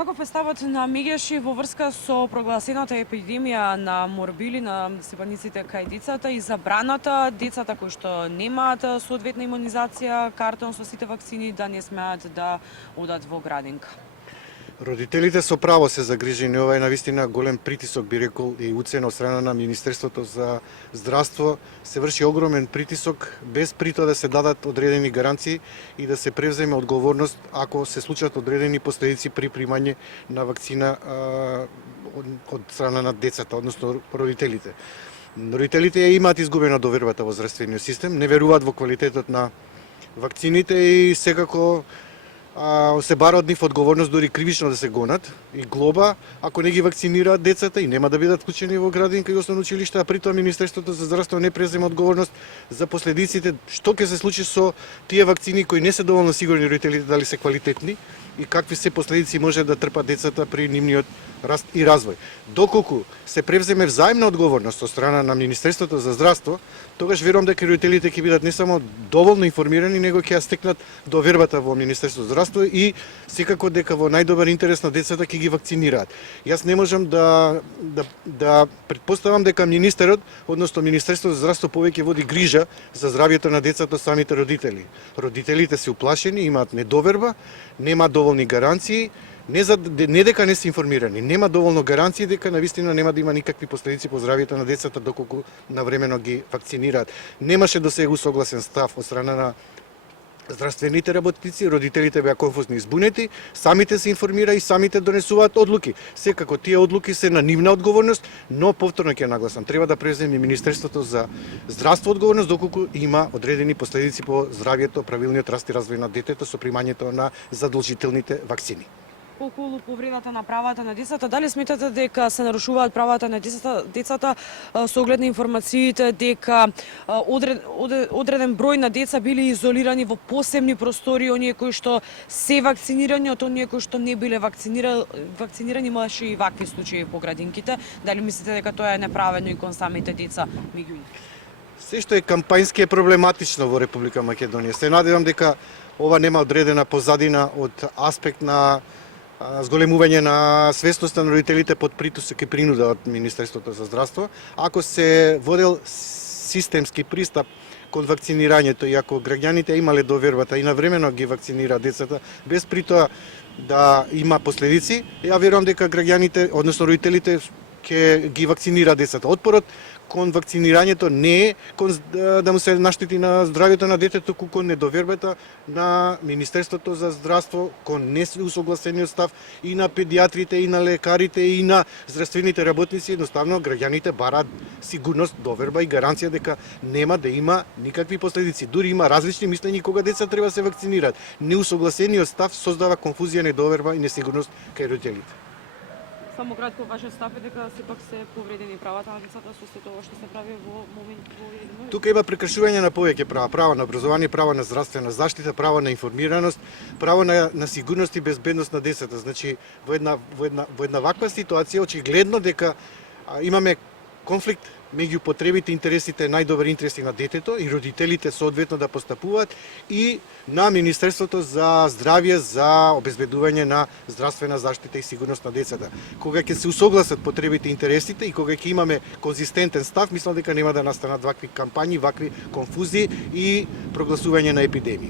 Каков е ставот на Мегеши во врска со прогласената епидемија на морбили на сепаниците кај децата и забраната децата кои што немаат соодветна имунизација, картон со сите вакцини, да не смеат да одат во градинка? Родителите со право се загрижени. Ова е навистина голем притисок, би рекол, и уцена од страна на Министерството за здравство. Се врши огромен притисок, без при тоа да се дадат одредени гаранции и да се превземе одговорност ако се случат одредени последици при примање на вакцина од страна на децата, односно родителите. Родителите имаат изгубена довербата во здравствениот систем, не веруваат во квалитетот на вакцините и секако се бара од нив одговорност дури кривично да се гонат и глоба ако не ги вакцинираат децата и нема да бидат вклучени во градинка и основно училиште, а притоа Министерството за здравство не презема одговорност за последиците, што ќе се случи со тие вакцини кои не се доволно сигурни родителите дали се квалитетни и какви се последици може да трпат децата при нивниот раст и развој. Доколку се превземе взаимна одговорност од страна на Министерството за здравство, тогаш верувам дека родителите ќе бидат не само доволно информирани, него ќе ја стекнат довербата во Министерството за здравство и секако дека во најдобар интерес на децата ќе ги вакцинираат. Јас не можам да претпоставам дека министерот, односно Министерството за здравство повеќе води грижа за здравјето на децата од самите родители. Родителите се уплашени, имаат недоверба, нема доволни гаранции, не дека не се информирани, нема доволно гаранции дека навистина нема да има никакви последици по здравјето на децата доколку навремено ги вакцинираат. Немаше до сега усогласен став од страна на здравствените работници, родителите беа конфузни и избунети, самите се информира и самите донесуваат одлуки. Секако тие одлуки се на нивна одговорност, но повторно ќе нагласам, треба да преземе Министерството за здравство одговорност доколку има одредени последици по здравјето, правилниот раст и развој на детето со примањето на задолжителните вакцини. По околу повредата на правата на децата, дали сметате дека се нарушуваат правата на децата со оглед на информациите дека одреден број на деца били изолирани во посебни простори, оние кои што се вакцинирани, од оние кои што не биле вакцинирани, имаше и вакви случаи по градинките. Дали мислите дека тоа е неправедно и кон самите деца меѓу нив? Се што е кампањски е проблематично во Република Македонија. Се надевам дека ова нема одредена позадина од аспект на зголемување на свесноста на родителите под притисок и принуда од Министерството за здравство. Ако се водел системски пристап кон вакцинирањето и ако граѓаните имале довербата и навремено ги вакцинираат децата, без при тоа да има последици, ја верувам дека граѓаните, односно родителите, ќе ги вакцинираат децата. Отпорот кон вакцинирањето не е кон да му се наштети на здравјето на детето, кон недовербата на Министерството за здравство, кон неусогласениот став и на педиатрите, и на лекарите, и на здравствените работници. Едноставно, граѓаните бараат сигурност, доверба и гаранција дека нема да има никакви последици. Дури има различни мислења кога деца треба да се вакцинираат. Неусогласениот став создава конфузија, недоверба и несигурност кај родителите. Само кратко, вашиот став е дека сепак се повредени правата на децата со сето ова што се прави во момент во овие денови? Тука има прекршување на повеќе права. Право на образование, право на здравствена заштита, право на информираност, право на сигурност и безбедност на децата. Значи, во една ваква ситуација очигледно дека имаме конфликт меѓу потребите и интересите, најдобри интереси на детето и родителите соодветно да постапуваат и на Министерството за здравје за обезбедување на здравствена заштита и сигурност на децата. Кога ќе се усогласат потребите и интересите и кога ќе имаме конзистентен став, мислам дека нема да настанат вакви кампањи, вакви конфузии и прогласување на епидемија.